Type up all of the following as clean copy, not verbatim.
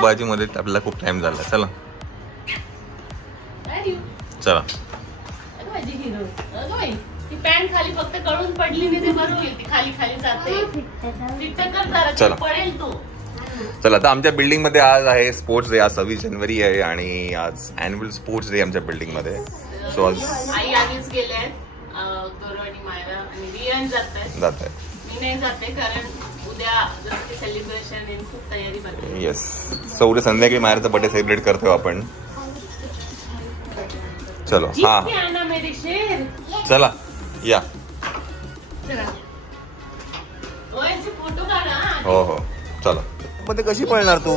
पावभाजी मध्ये आपल्याला खूप टाइम झाला. चला चला. पॅन्ट खाली फक्त कळून पडली नाही ते बरोबर येते, खाली खाली जाते. चला पडेल तो. चला आता आमच्या बिल्डिंग मध्ये आज आहे स्पोर्ट्स डे. आज 26 जानेवारी आहे आणि आज अॅन्युअल स्पोर्ट्स डे आमच्या बिल्डिंग मध्ये. सो आज आई आधीच गेले आहेत, गौरव आणि मायरा आणि रियान जात आहे. मी नाही जाते कारण उद्या सेलिब्रेशन खूप तयारी करते. येस. सो उद्या संध्याकाळी मायराचा बर्थडे सेलिब्रेट करतोय आपण. चलो हा चला या. फोटो काढा. हो हो चला. पण ते कशी पळणार तू?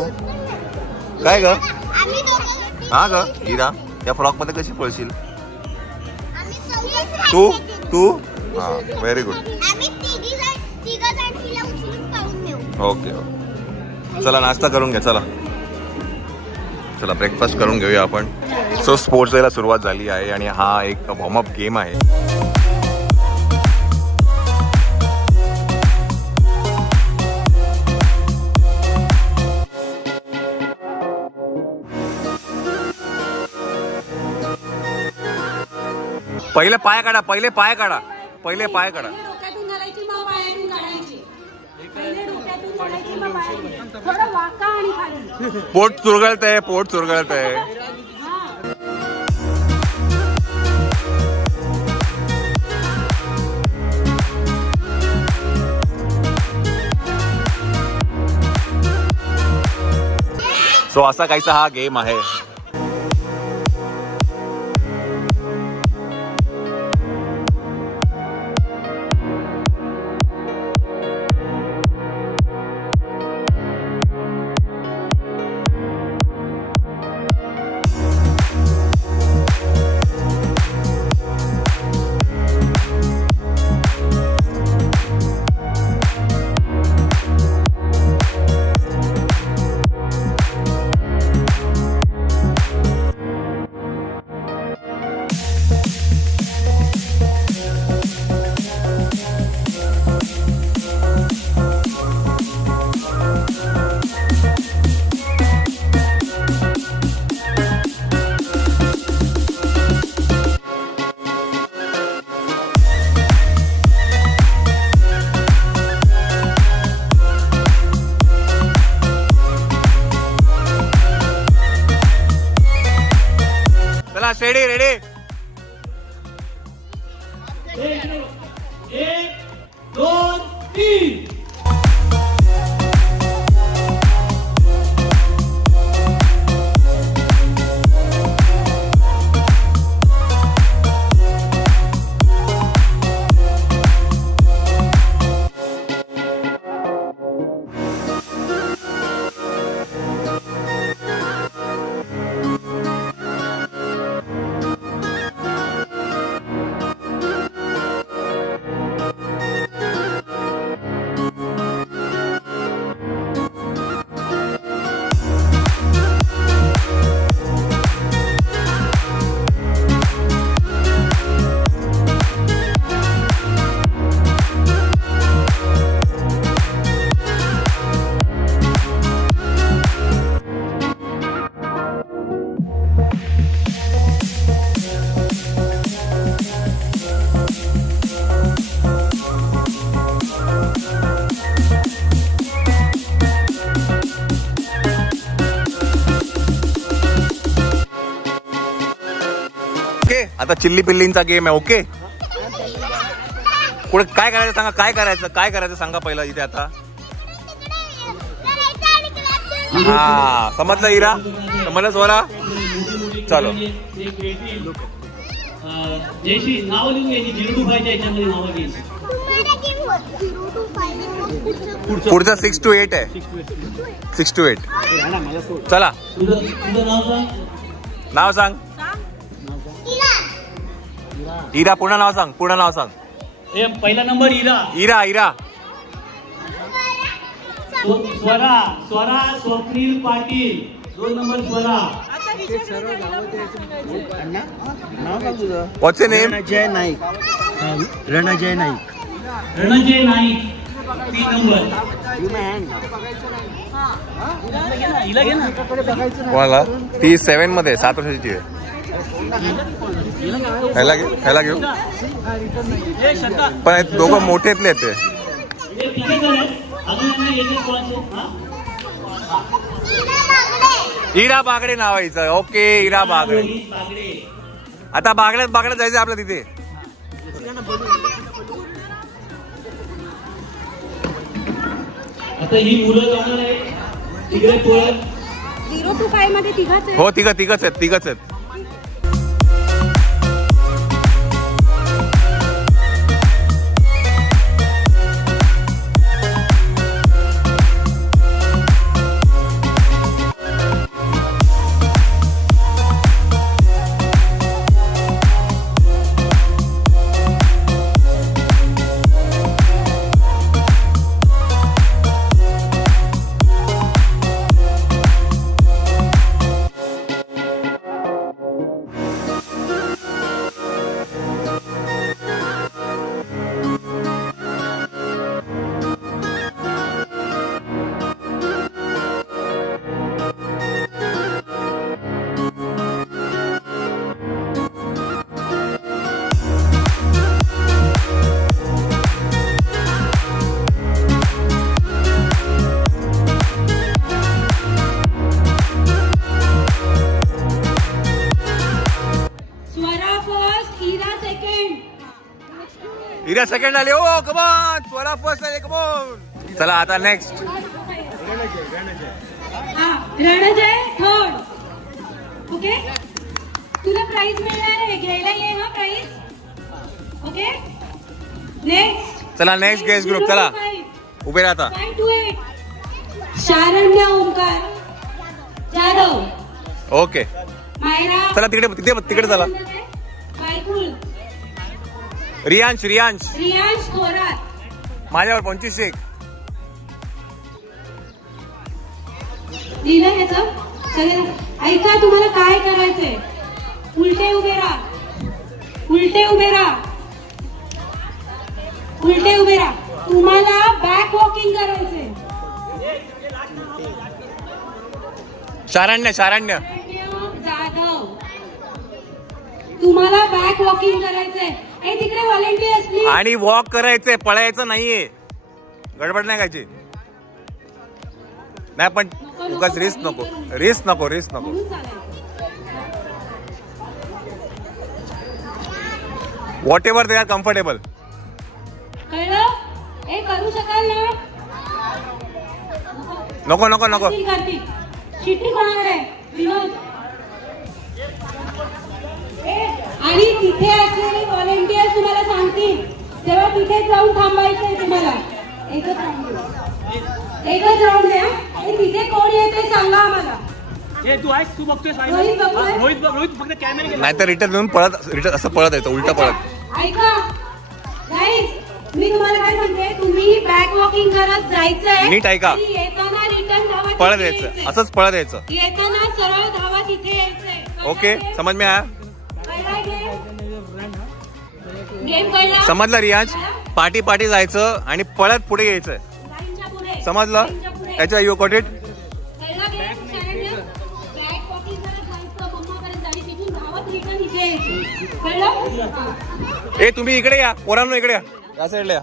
काय ग? हा ग हिरा, या फ्रॉक मध्ये कशी पळशील तू? तू हा व्हेरी गुड. Okay okay. चला नाश्ता करून घ्या. चला चला ब्रेकफास्ट करून घेऊया आपण. सो स्पोर्ट्स डेला सुरुवात झाली आहे आणि हा एक वॉर्मअप गेम आहे. पहिले पाय काढा, पहिले पाय काढा, पहिले पाय काढा. पोट चुरगळत आहे, पोट चुरगळत आहे. सो असा काहीसा हा गेम आहे. Ready ready. 1 2 3. आता चिल्ली पिल्लींचा गेम आहे. ओके पुढे काय करायचं सांगा. काय करायचं सांगा पहिला इथे. आता हा समजलं इरा, समजलं सोरा. चलो पुढचा 6 to 8 आहे. 6 to 8. चला नाव सांग. इरा. पूर्ण नाव सांग. पूर्ण नाव सांग. पहिला number Ira. Ira. Ira. Swara. Swara Swapnil Patil. 2 number Swara. What's your name? Ranjay Naik. Ranjay Naik. Ranjay Naik 3 number. कोणाला? ती 7 मध्ये 7 वर्षाची आहे. ह्याला घेऊ पण दोघं मोठेतले आहेत ते. इरा बागडे नाव आहे हिचं. ओके, इरा बागडे. आता बागड्यात जायचं आपलं तिथे. आता ही मुलं जाणार आहे तिकडे पळत. 0 to 5 मध्ये तिघच आहे. हो, तिघच आहेत. हिरा सेकंड आले. ओ कमॉन, स्वरा फर्स्ट आले. कमॉन, चला आता नेक्स्ट. रणजय थर्ड. ओके, तुला प्राइज मिळणार आहे, घ्यायला ये हा प्राइज. Okay, next. चला नेक्स्ट गेस्ट ग्रुप. चला उभे राहता. 5 to 8 शारण्य ओमकार जाधव. ओके, मायरा. चला तिकडे चला. बायकुल. रियांश थोरात. माझ्यावर 25 शेक. लिहिलं ह्याचं सगळे. ऐका, तुम्हाला काय करायचंय? उलटे उभे राहा. तुम्हाला बॅक वॉकिंग करायचंय. शारण्य जाधव, तुम्हाला बॅक वॉकिंग करायचंय. हे तिकडे व्हॉलेंटियर्स प्लीज. आणि वॉक करायचंय, पळायचं नाहीये. गडबड नाही करायची. नाही पण उगाच रिस्क नको. What ever they are comfortable. कळलं? हे करू शकाल ना? नको. शिट्टी कोणाकडे? विनोद. आणि तिथे असलेले व्हॉलेंटियर्स तुम्हाला सांगतील तेव्हा तिथे जाऊन थांबायचंय तुम्हाला. एकच राऊंड द्या. आणि तिथे कोण येते सांगा आम्हाला. तू बघतोय रोहित फक्त कॅमेरा. नाही तर रिटर्न येऊन असं पळत यायचं, उलट पळत. ऐका गाईज, मी तुम्हाला काय सांगते, तुम्ही बॅक वॉकिंग करत जायचंय. नीट ऐका. येताना रिटर्न धावा पळत यायचं, असंच पळत यायचं. येताना सरळ धावा तिथे यायचंय. ओके, समज में आया? गेम कळला? समजलं रियांश? पाठी जायचं आणि पळत पुढे यायचं. लाईनच्या पुढे. समजलं? त्याच्या यू गॉट इट. कळला गेम? बॅक वॉकिंग करत जायचं, मम्मापर्यंत जायचं, तिथून धावत रिटर्न इथे यायचं. कळलं? ए तुम्ही इकडे या, पोरांनो इकडे या, या साईडला या.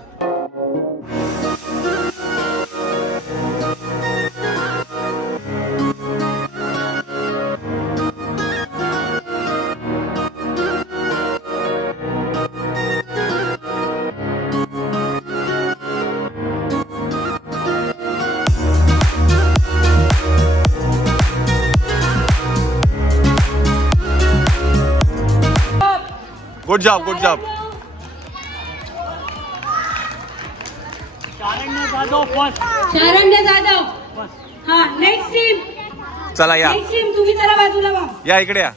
Good job. शारण्य जाधव. हा, नेक्स्ट टीम. चला या. नेक्स्ट टीम तुम्ही जरा बाजूला व्हा. या इकडे या.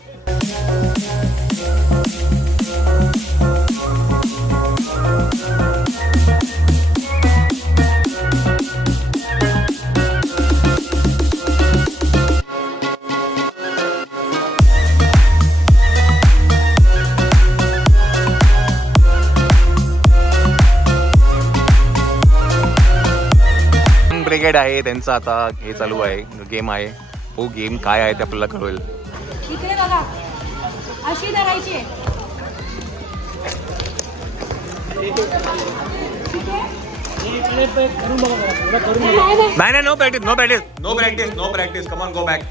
क्रिकेट आहे त्यांचं आता हे चालू आहे, गेम आहे. हो गेम काय आहे ते आपल्याला कळेल. इकडे बघा, अशी धरायची आहे. नाही नाही, no practice no practice no practice no practice. Come on go back.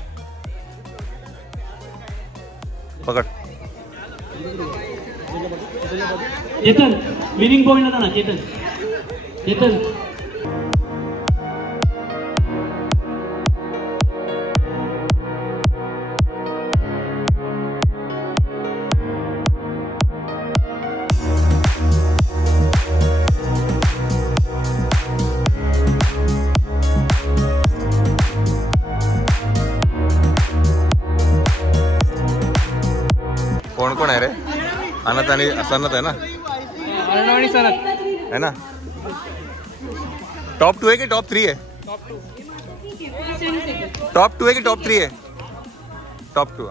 पकड. चेतन विनिंग पॉइंट होता ना. चेतन चेतन कोण कोण आहे रे? अनंत आणि सनत आहे ना? है ना? टॉप 2 है कि टॉप 3 है? टॉप 2 है कि टॉप 3 है? टॉप 2.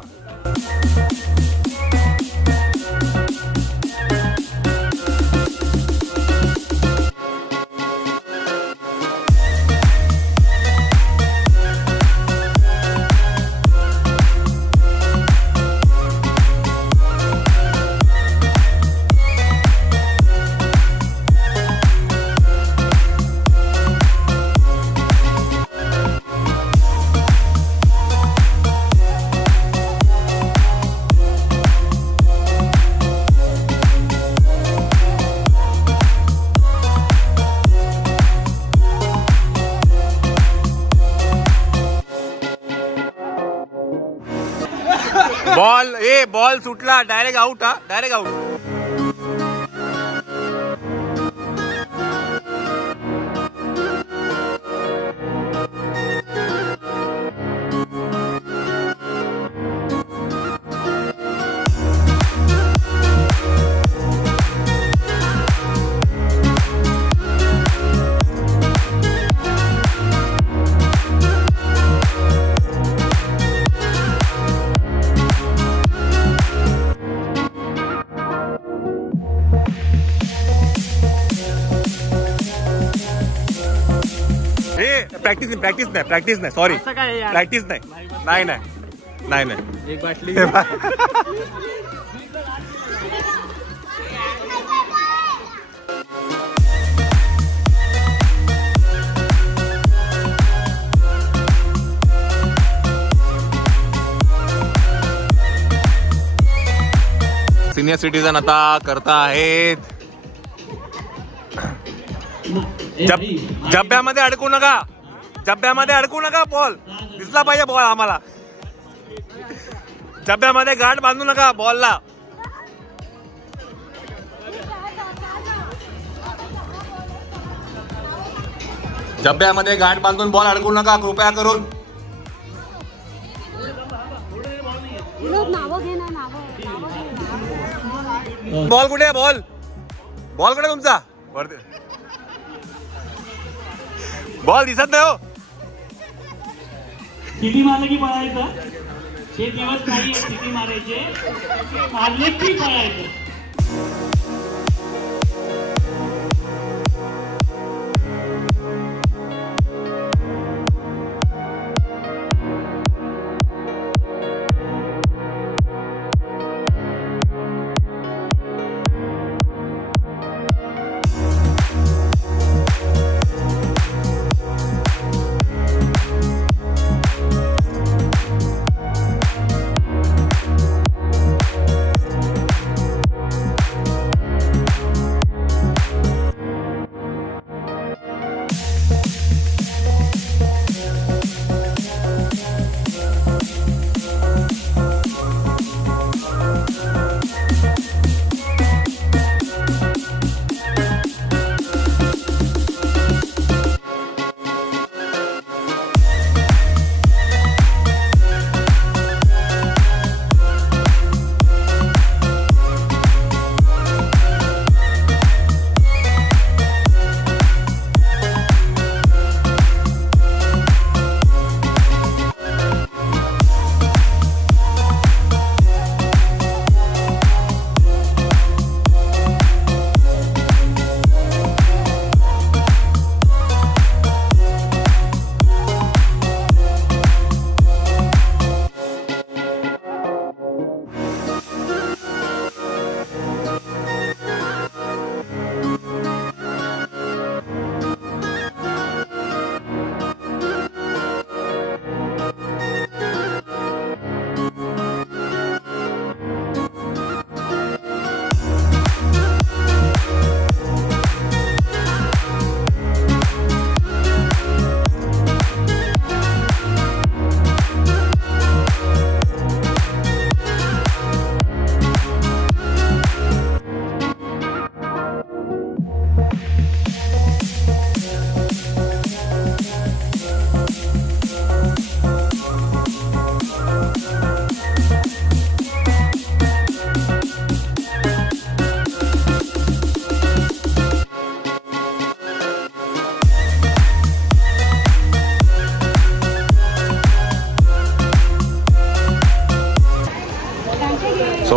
बॉल सुटला, डायरेक्ट आउट. हा डायरेक्ट आउट. प्रॅक्टिस नाही सॉरी. प्रॅक्टिस नाही. एक बाटली. सिनियर सिटीजन आता करता आहेत. जब्ब्यामध्ये अडकू नका. जब्ब्यामध्ये अडकू नका. बॉल दिसला पाहिजे. बॉल आम्हाला जब्ब्यामध्ये गाठ बांधू नका बॉलला. जब्ब्यामध्ये गाठ बांधून बॉल अडकू नका कृपया करून. बॉल कुठे आहे? बॉल कुठे तुमचा? बॉल दिसत नाही हो. सिटी मारलं की पळायचं. हे दिवस नाही सिटी मारायचे. मारले की पळायचं.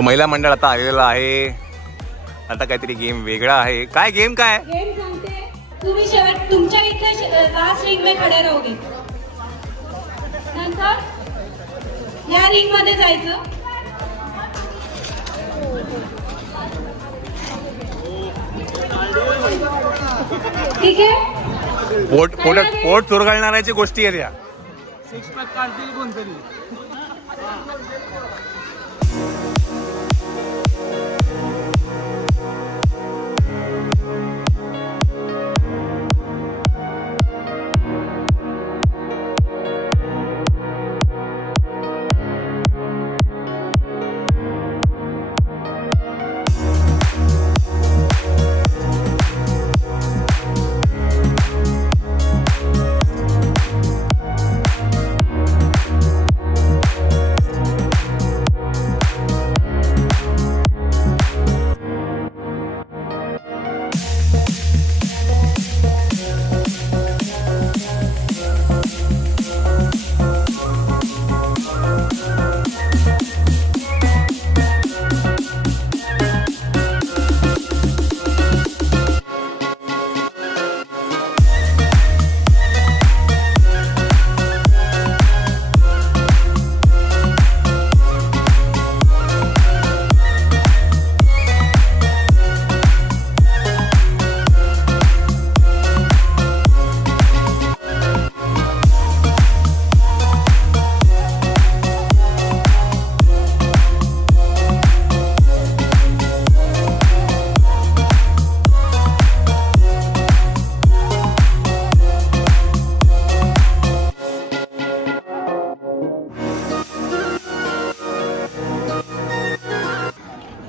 महिला मंडळ आता आलेला आहे. आता काहीतरी गेम वेगळा आहे. काय गेम काय? गेम सांगते. तुम्ही शेवट तुमच्या इथे लास्ट रिंग में खडे रहोगे. नंतर या रिंग मध्ये जायचं. ठीक आहे. पोट चुरगळणाऱ्याची गोष्टी आहेत या. सिक्स पॅक काढतील कोणतरी.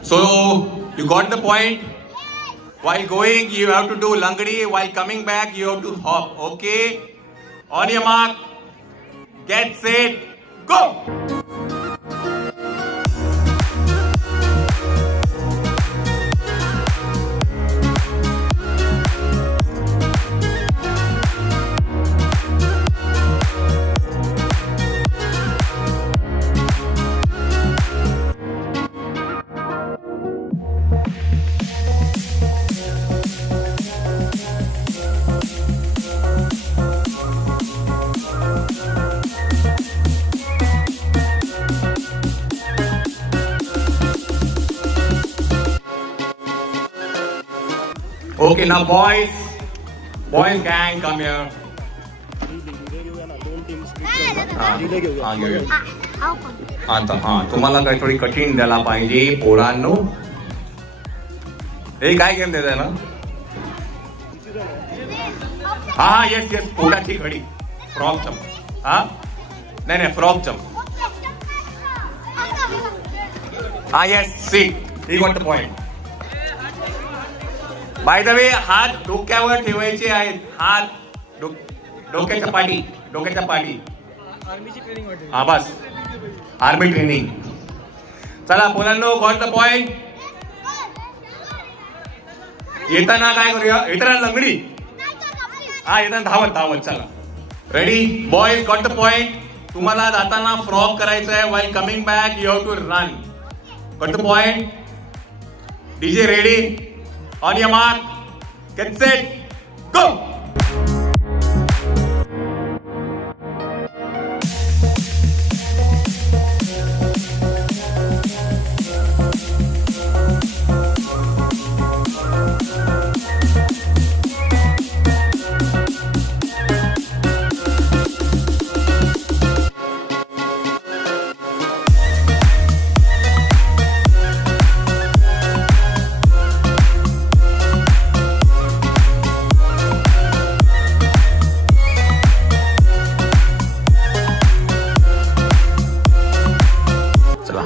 So you got the point. While going, you have to do langdi. While coming back, you have to hop. Okay? On your mark, get set, go! Okay, now boys gang, come here. आता तुम्हाला काही थोडी कठीण द्यायला पाहिजे पोरांनो. हे काय गेम देत आहे ना? हा येस येस, पोटाची घडी, फ्रॉक जम्प. हा नाही फ्रॉक जम्प. हा yes, see he got the point. By the way, हात डोक्यावर ठेवायचे आहेत. हात डोक्याच्या पाठी. हा बस, आर्मी ट्रेनिंग. चला पोरांनो, गॉट द पॉइंट. येताना काय करूया? येताना लंगडी. हा येताना धावत. चला ready boys, got the point. तुम्हाला जाताना फ्रॉक करायचं आहे. While coming back you have to run. Got the point. DJ ready. On your mark, get set, go!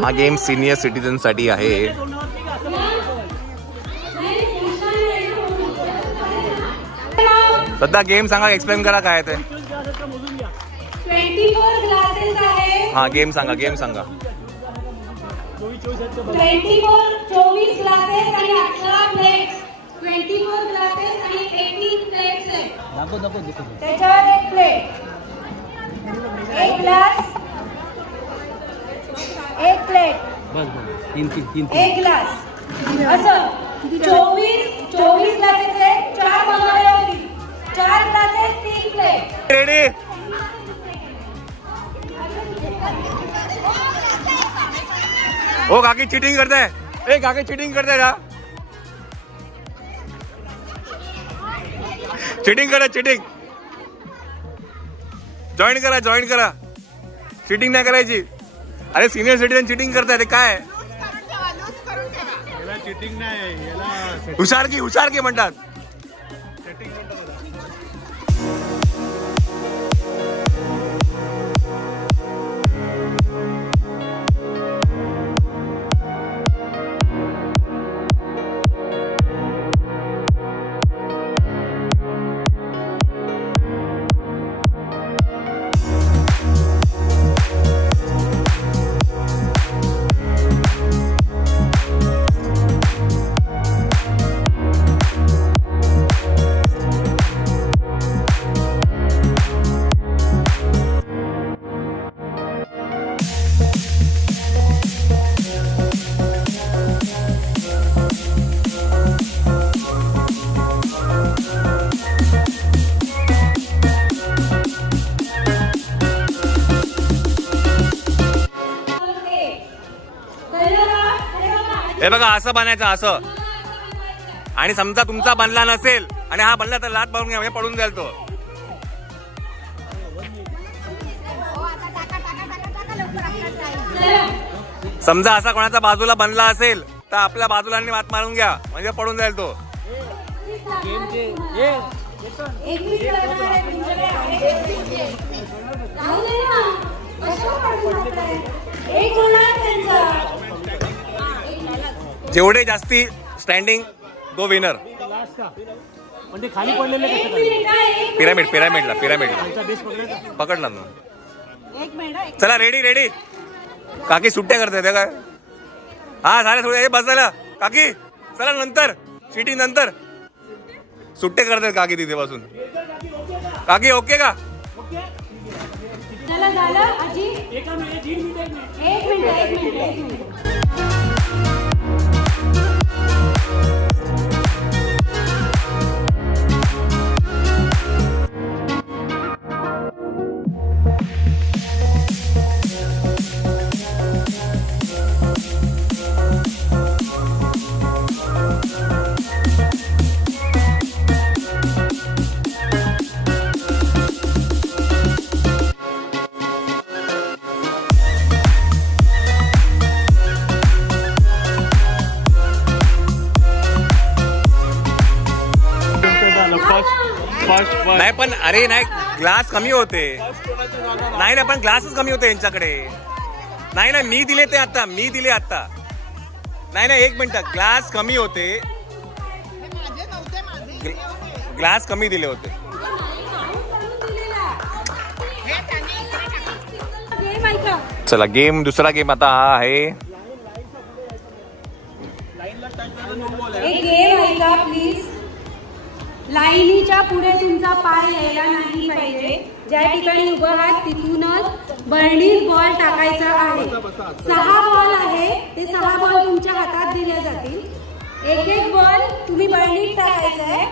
हा गेम सिनियर सिटीजन साठी आहे. सध्या गेम सांगा, एक्सप्लेन करा काय ते. 24 ग्लासेस आहे. हा गेम सांगा. 24 ग्लासेस आणि 18 प्लेट्स. 24 ग्लासेस आणि 18 प्लेट्स आहे. त्याच्यावर एक प्लेट, एक ग्लास, एक प्लेट. एक ग्लास असं 24 ग्लासेसचे 4 बनवले होती. 4 ग्लासेस 3 प्लेट. रेडी. ओ काकी चिटिंग करताय. ए काकी चिटिंग करताय का? चिटिंग करा, चिटिंग जॉईन करा. चिटिंग नाही करायची. अरे सिनियर सिटीजन चिटिंग करताय ते काय? चिटिंग नाही, हुशारकी म्हणतात. हे बघा असं बनायचं असं. आणि समजा तुमचा बनला नसेल आणि हा बनला तर लात बनवून घ्या, म्हणजे पडून जाईल तो. समजा असा कोणाचा बाजूला बनला असेल तर आपल्या बाजूला मात मारून घ्या, म्हणजे पडून जाईल तो. जेवढे जास्ती स्टँडिंग तो विनर. म्हणजे खाली पडलेले पिरामिडला पकडला ना. चला रेडी. काकी सुट्ट्या करताय काय? हा झाले थोडे बसायला काकी. चला नंतर सिटी नंतर सुट्टे करतायत काकी तिथे बसून. काकी ओके का? चला झालं आजी. एक मिनिट. नाही पण अरे नाही ग्लास कमी होते. नाही ना पण ग्लासच कमी होते यांच्याकडे. नाही मी दिले आता. नाही एक मिनिट. ग्लास कमी होते. ग्लास कमी दिले होते. चला गेम दुसरा गेम आता हा आहे. एक गेम ऐका प्लीज. लाईनीच्या पुढे तुमचा पाय यायला नाही पाहिजे. ज्या ठिकाणी उभं आहात तिथूनच बर्नीत बॉल टाकायचा आहे. 6 बॉल आहे. ते 6 बॉल तुमच्या हातात दिले जातील. एक बॉल तुम्ही बर्नीत टाकायचा आहे.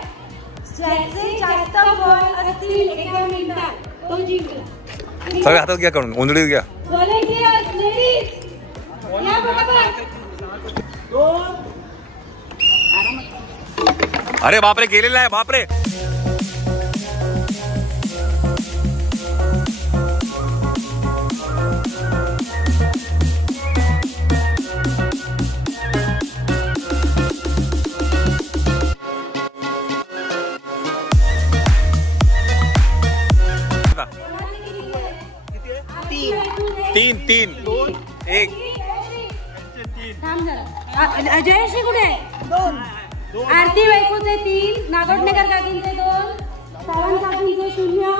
ज्याचे जास्त बॉल असतील एका मिनिटात तो जिंकला. सगळे हातात घ्या, करून ओंजळीत घ्या. व्हॉलंटियर्स लेडीज या बरोबर. अरे बापरे केलेला आहे बापरे. तीन 1. अजयश्री कुठे आहे? 2. आरती वैकूचे 3. नागोटणेकर काकींचे 2. सावंत काकींचे 0.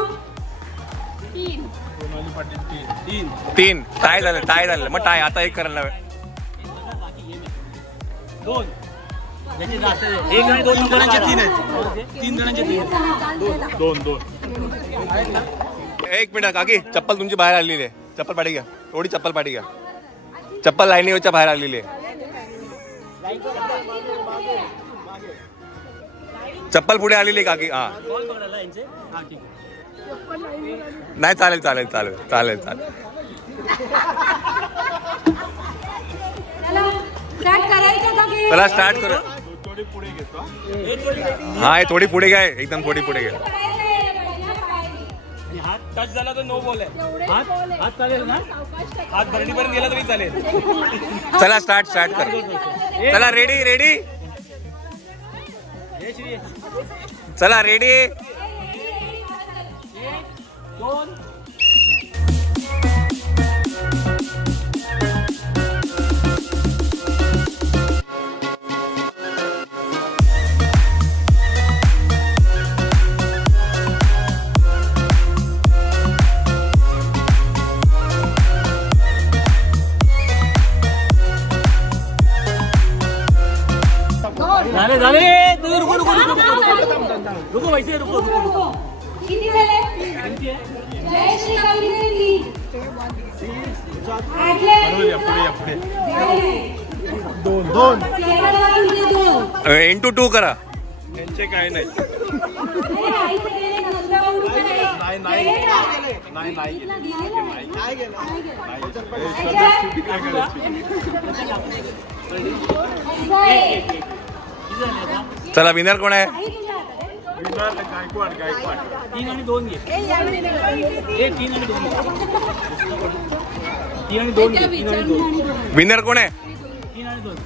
3. टाय झालं मग टाय. आता 1 करायला 2. एक आणि 2 जणांचे 3 आहेत. 3 जणांचे 2. 1 मिनिट काकी चप्पल तुमची बाहेर आलेली आहे. चप्पल पाठी घ्या. थोडी चप्पल पाठी घ्या. चप्पल लाईनीवरच्या बाहेर आलेली आहे. चप्पल पुढे आलेली काकी. हा नाही चालेल चालेल चालेल चालेल चालेल. चला स्टार्ट करू. हा हे थोडी पुढे घ्या एकदम थोडी पुढे घ्या. हात टच झाला तर नो बॉल आहे. हात चालेल ना. हात भरणीपर्यंत गेला तरी चालेल. चला स्टार्ट कर. चला रेडी रेडी. चला रेडी. 2 झाले. रुको वैसे रुको. किती झाले? जय श्री रामचंद्र. दोन. 2 करा. त्यांचे काय नाही. चला विनर कोण आहे? गायकवाड. 3 आणि 2 घे. 3 आणि 2 घे. 3 आणि 2 घे. 3 आणि 2. विनर कोण आहे? 3 आणि 2.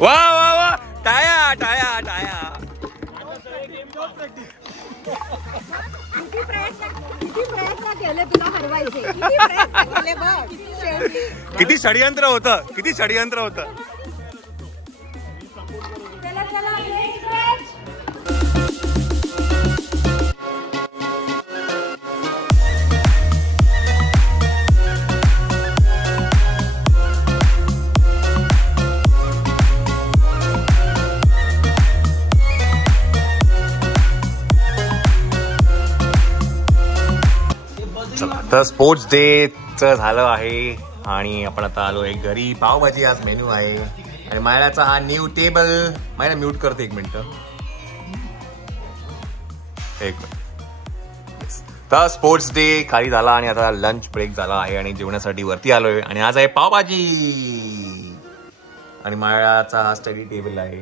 वा वा वा. टाया टाया टाया. किती प्रयत्न केले तुला हरवायचे. किती प्रयत्न केले बघ. किती षडयंत्र होतं. तर स्पोर्ट्स डेचं झालं आहे आणि आपण आता आलो आहे घरी. पावभाजी आज मेन्यू आहे आणि मायराचा हा न्यू टेबल. मायरा म्यूट करते 1 मिनिट. तर स्पोर्ट्स डे खाली झाला आणि आता लंच ब्रेक झाला आहे आणि जेवणासाठी वरती आलोय आणि आज आहे पावभाजी आणि मायराचा हा स्टडी टेबल आहे.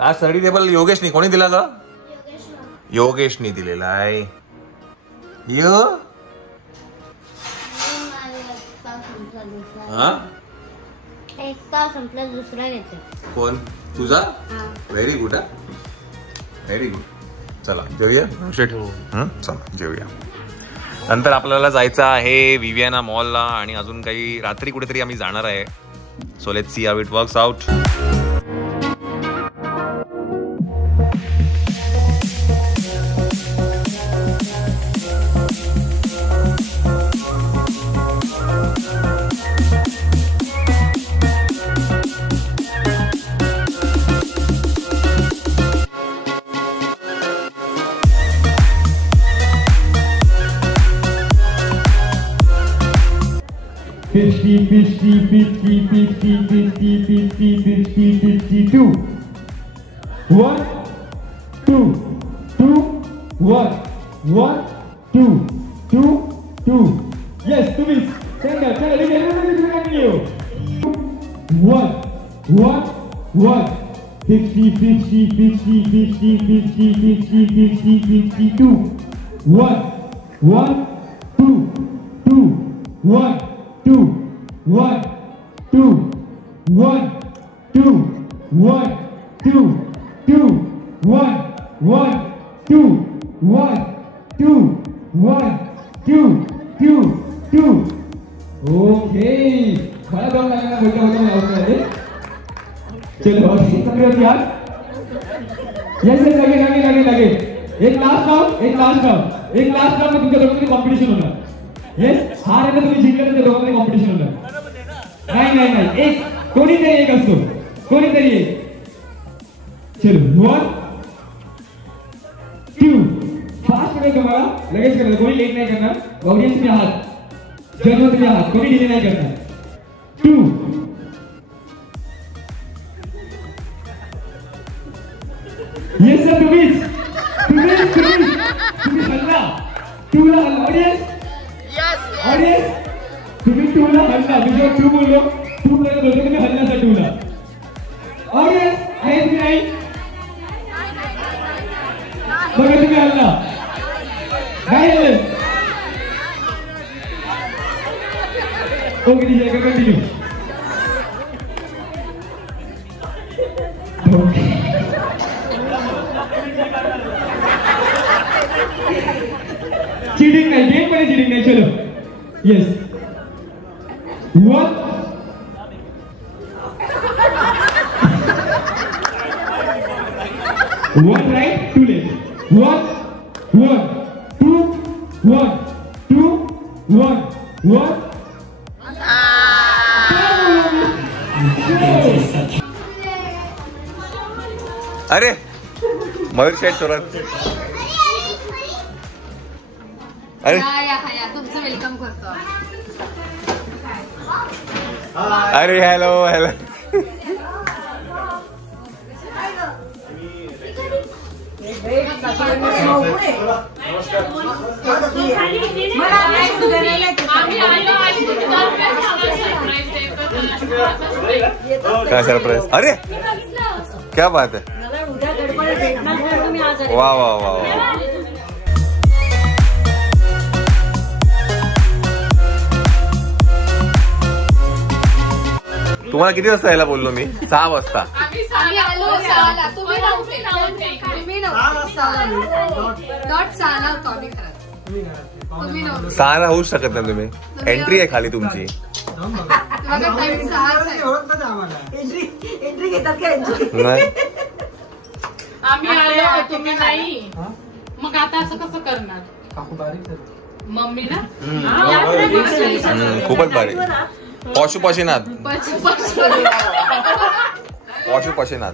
हा स्टडी टेबल योगेशनी कोणी दिला का? योगेशनी दिलेला आहे. एक तास संपला दुसरा घेतो. कोण? तुझा? Very good. Very good. चला जेवूया. चला जेवूया. नंतर आपल्याला जायचं आहे विवियाना मॉलला आणि अजून काही रात्री कुठेतरी आम्ही जाणार आहे. So let's see how it works out. $52. 1, 2, 2, 1, 1, 2, 2, 2. Yes, तुम्ही चला 1, 1, 1. 50, 50, 50, 50, 50, 50, 50, 52. 1, 1, 2, 2, 1, 2, 1, 2, 1, 2, 1, 2, 2, 1, 1, 2, 1, 2, 1, 2, 2, 2. ओके. मला दोन लागणार बोलते. चलो यार. यस लगे. एक लास्ट राउंड में तुमच्या दोघांमध्ये कॉम्पिटिशन होणार. येस हार आहे तुम्ही जिंकले तर दोघांमध्ये कॉम्पिटिशन होणार. नाही एक कोणीतरी एक असतो. कोणीतरी एक. चलो 1, 2. फास्ट करा तुम्हाला लगेच करा. कोणी लेट नाही करणार. ऑडियन्स में हात जन्म तुम्ही आहात, कोणी डिले नाही करणार. 2. येस सर, तुम्ही हल्ला. 2 ला हल्ला. ऑडियन्स तुम्ही 2 ला हल्ला. मी जेव्हा 2 बोललो 2 बोलत होतो, तुम्ही हल्ला सर 2 ला. ऑडियन्स आहे की नाही? बघा तुम्ही हल्ला नाही हल्ले. ओके, ठीक आहे, कंटिन्यू. चीटिंग नाही, गेम मध्ये चीटिंग नाही. चलो, येस. 1. One right, 2 left. 1, 2, 1, 2, 1, 1. अरे मयूर शेठ चोरात. अरे तुमचं वेलकम करतो. अरे हॅलो हॅलो. काय सरप्राईज. अरे क्या बात है. वा वा वा वा. तुम्हाला किती वाजता यायला बोललो मी? 6 वाजता. सहाला होऊच शकत नाही. तुम्ही एंट्री आहे खाली तुमची. एंट्री घेतात का? नाही आम्ही आलो तुम्ही नाही, मग आता असं कसं करणार? मम्मी ना खूपच भारी. पशुपतीनाथ.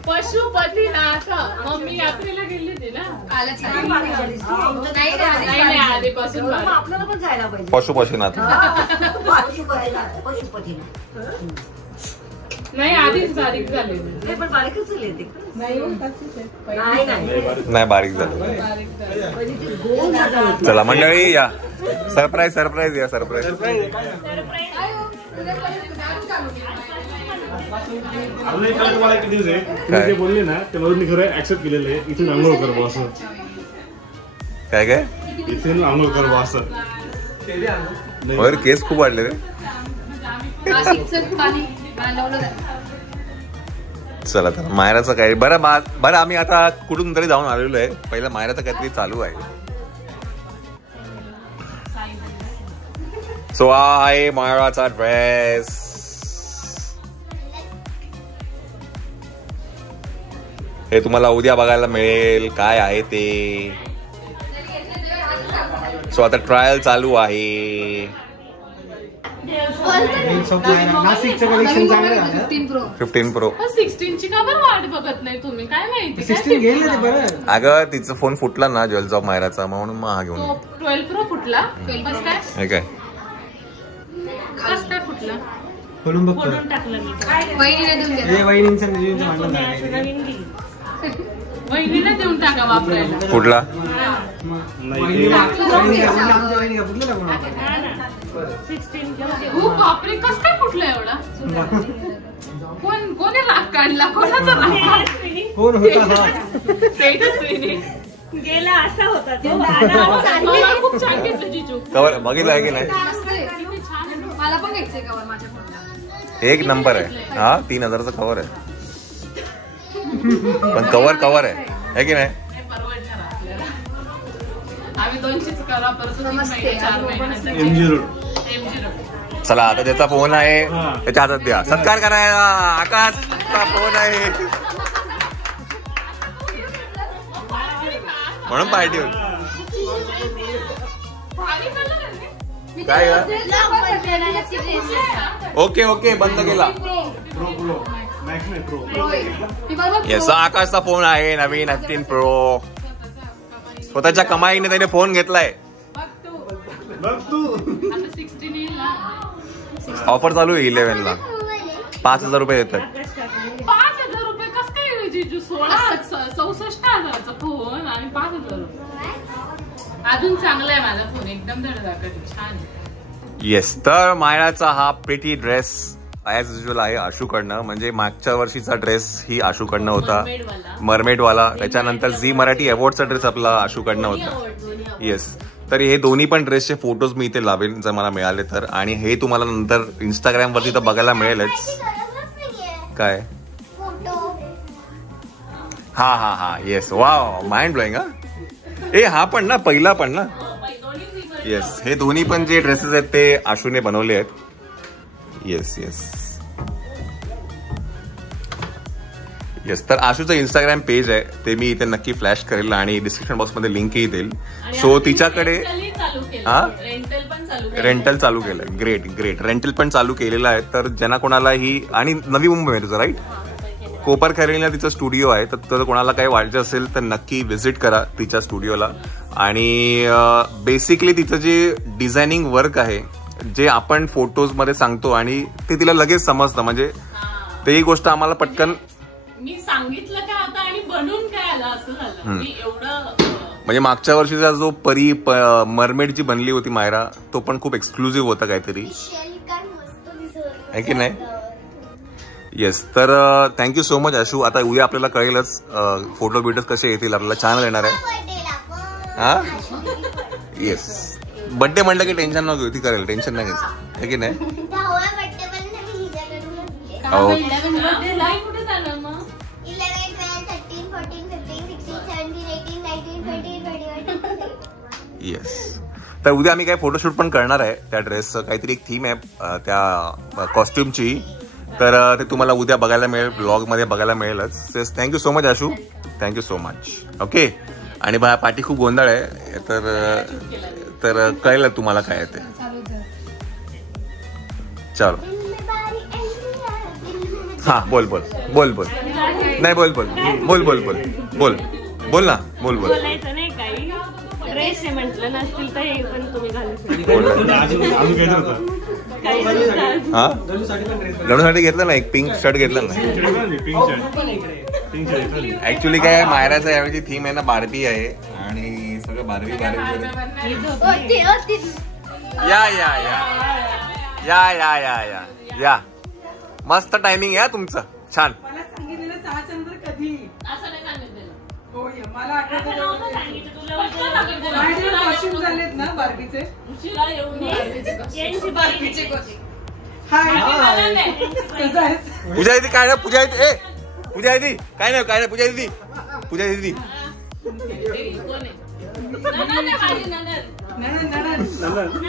पशुपतीनाथ. मम्मी यात्रेला गेली होती ना. नाही आधीपासून आपल्याला पण जायला पाहिजे. पशुपतीनाथ. नाही आधीच बारीक झाले. पण बारीकच झाले ते. नाही बारीक झालं. चला मंडळी या. सरप्राईज सरप्राईज या. सरप्राईज तुम्हाला एक दिवस आहे, तुम्ही जे बोलले ना ते मधून खरं ऍक्सेप्ट केलेलं आहे. इथून आंघोळ कर असं. काय काय इथून आंघोळ कर असं. वर केस खूप वाढले रे. चला तर मायराचं काय बरं बरं. आम्ही आता कुठून तरी जाऊन आलेलो आहे. पहिला मायराचं काहीतरी चालू आहे. सो हा आहे मायराचा ड्रेस. हे तुम्हाला उद्या बघायला मिळेल काय आहे ते. सो आता ट्रायल चालू आहे. नाशिकचं कलेक्शन चांगलं आहे. 15 Pro. 16 ची का बरं वाट बघत नाही तुम्ही? काय माहिती 16 गेले ते बरं. अगं तिचा फोन फुटला ना ज्वेल्स ऑफ मायराचा, म्हणून मग हा घेऊन. 12 Pro फुटला. कसं काय? हे काय कसं काय फुटला? खोलून बघतो. फोडून टाकलं मी. वहिनींचं भांडण झालं. वहिनीला देऊन टाका वापरायला. फुटला. बापरे कसं काय फुटलं एवढा? कोणी राग काढला? कोणाचा राग? कोण होता? गेला असा होता तो. मला खूप छान घेतलं जिजू. कवर बघितलं आहे की नाही? मला पण घ्यायचंय कवर माझ्या फोनला. 1 नंबर आहे. हा 3000चा कवर आहे. पण कवर आहे की नाही? परवडणार आपल्याला. आम्ही 200च करा परत 4 महिन्याचा. MG. चला आता त्याचा फोन आहे त्याच्या हातात द्या. सत्कार करायला. आकाशचा फोन आहे म्हणून पार्टी होती. काय ओके ओके बंद केला. याचा आकाशचा फोन आहे नवीन 15 Pro. स्वतःच्या कमाईने त्याने फोन घेतलाय. बघ तू आता 16 येईल ना. ऑफर चालू आहे 11 ला 5,000 रुपये येतात. 5,000 रुपये कसं काय जिजू? 64,000चा फोन आणि 5,000 रुपये. अजून चांगला आहे माझा फोन, एकदम धडधाकट छान. येस, तर मायराचा हा प्रिटी ड्रेस ॲज युजल आहे आशूकडनं. म्हणजे मागच्या वर्षीचा ड्रेस ही आशूकडनं होता, मरमेडवाला. त्याच्यानंतर झी मराठी अवॉर्डचा ड्रेस आपला आशूकडनं होता. येस, तर हे दोन्ही पण ड्रेसचे फोटोज मी इथे लावेल जर मला मिळाले तर. आणि हे तुम्हाला नंतर इंस्टाग्राम वरती तर बघायला मिळेलच. काय? हा हा हा, येस, वाव, माइंड ब्लोइंग. हा पण ना, पहिला पण ना. येस, हे दोन्ही पण जे ड्रेसेस आहेत ते आशूने बनवले आहेत. Yes yes yes. तर आशूचं इंस्टाग्राम पेज आहे, ते मी इथे नक्की फ्लॅश करेल आणि डिस्क्रिप्शन बॉक्स मध्ये लिंकही देईल. सो तिच्याकडे रेंटल चालू केलंय. ग्रेट ग्रेट, रेंटल पण चालू केलेलं आहे. तर ज्यांना कोणाला ही, आणि नवी मुंबई आहे तुझं राईट, कोपर खैरेला तिचा स्टुडिओ आहे. तर कोणाला काही वाटायचं असेल तर नक्की व्हिजिट करा तिच्या स्टुडिओला. आणि बेसिकली तिचं जे डिझायनिंग वर्क आहे, जे आपण फोटोज मध्ये सांगतो आणि ते तिला लगेच समजतं. म्हणजे ते गोष्ट आम्हाला पटकन मी सांगितलं काय होतं आणि बनून काय आलं असं झालं. एवढं म्हणजे मागच्या वर्षीचा जो परी मरमेड जी बनली होती मायरा, तो पण खूप एक्सक्लुझिव्ह होता काहीतरी, आहे की नाही? येस, तर थँक्यू सो मच आशू. आता उद्या आपल्याला कळेलच फोटो बिटोज कसे येतील, आपल्याला चॅनल येणार आहे. हा, येस, बर्थडे म्हणलं की टेन्शन नको घेऊ, ती करेल, टेन्शन नाही घ्यायचं, आहे की नाही? येस, तर उद्या आम्ही काही फोटोशूट पण करणार आहे त्या ड्रेसचं. काहीतरी एक थीम आहे त्या कॉस्ट्युमची, तर ते तुम्हाला उद्या बघायला मिळेल, ब्लॉगमध्ये बघायला मिळेलच. Yes, thank you so much Ashu, thank you so much. Okay, आणि बा पाठी खूप गोंधळ आहे, तर कळेल तुम्हाला काय आहे ते. चलो, हा, बोल बोल बोल बोल, नाही बोल बोल बोल बोल बोल बोल बोल ना, बोल बोल. बोलायचं नाही काही, ड्रेस म्हटलं नसतील तर हे पण तुम्ही घालू हा, गणूसाठी घेतलं ना, एक पिंक शर्ट घेतलं ना. ऍक्च्युली काय, मायराचा यावेळी थीम आहे ना बार्बी आहे, आणि सगळं बार्बी बार्बी. या या या या या या या या, मस्त टायमिंग आहे तुमचं, छान. मला सांगितलेलं 6 नंतर कधी असं नाही सांगितलं. होय, मला आठवतं तुला कॉस्ट्युम झालेत ना बार्बीचे. उशिरा येऊन बार्बीचे पूजा दीदी काय ना, पूजा दीदी, ए पूजा दीदी काय नाही, काय नाही, पूजा दीदी, पूजा दीदी.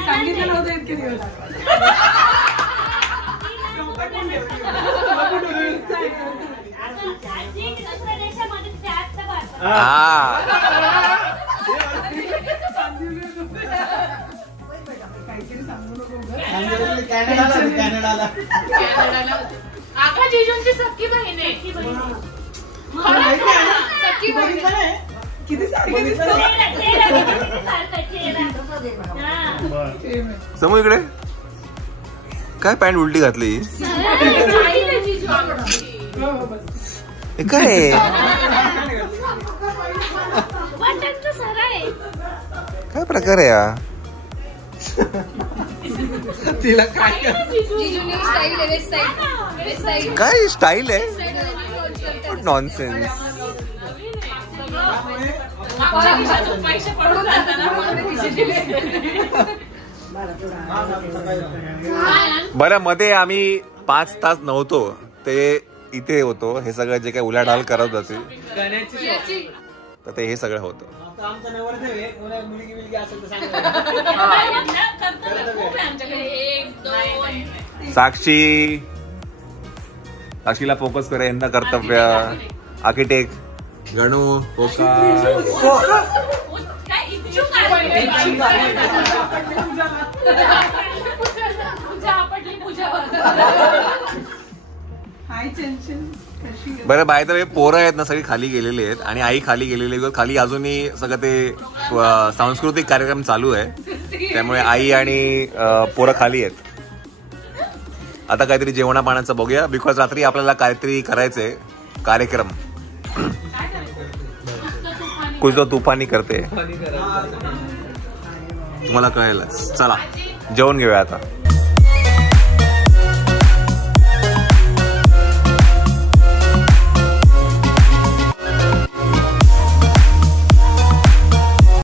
सांगितलं नव्हतं इतके दिवस. कॅनडाला आता जिजूंची सख्खी बहीण आहे. सख्खी बहीण किती समोर इकडे काय पॅन्ट उलटी घातली, काय काय प्रकार आहे या? तिला काय काय स्टाईल आहे, नॉनसेन्स. बरं, मध्ये आम्ही 5 तास नव्हतो, ते इथे होतो, हे सगळं जे काही उलाढाल करत होते तर ते हे सगळं होतं. साक्षीला फोकस करा, यांना कर्तव्य. आर्किटेक्ट गणू बरं बाय तर पोरं आहेत ना सगळी खाली गेलेली आहेत आणि आई खाली गेलेली आहे. खाली अजूनही सगळं ते सांस्कृतिक कार्यक्रम चालू आहे त्यामुळे आई आणि पोरं खाली आहेत. आता काहीतरी जेवणा पाण्याचं बघूया बिकॉज रात्री आपल्याला काहीतरी करायचंय कार्यक्रम. कुछ तो तुफानी करते तुम्हाला कळेलच. चला जेवण घेऊया आता.